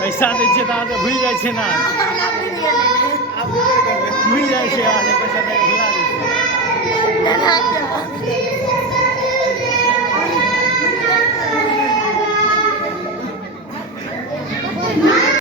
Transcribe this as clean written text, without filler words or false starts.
पैसा दै छियै तऽ अहाँ तऽ भूलि जाइ छियै ने भूलि जाइ छियै अहाँ पैसा दै भुला दै छियै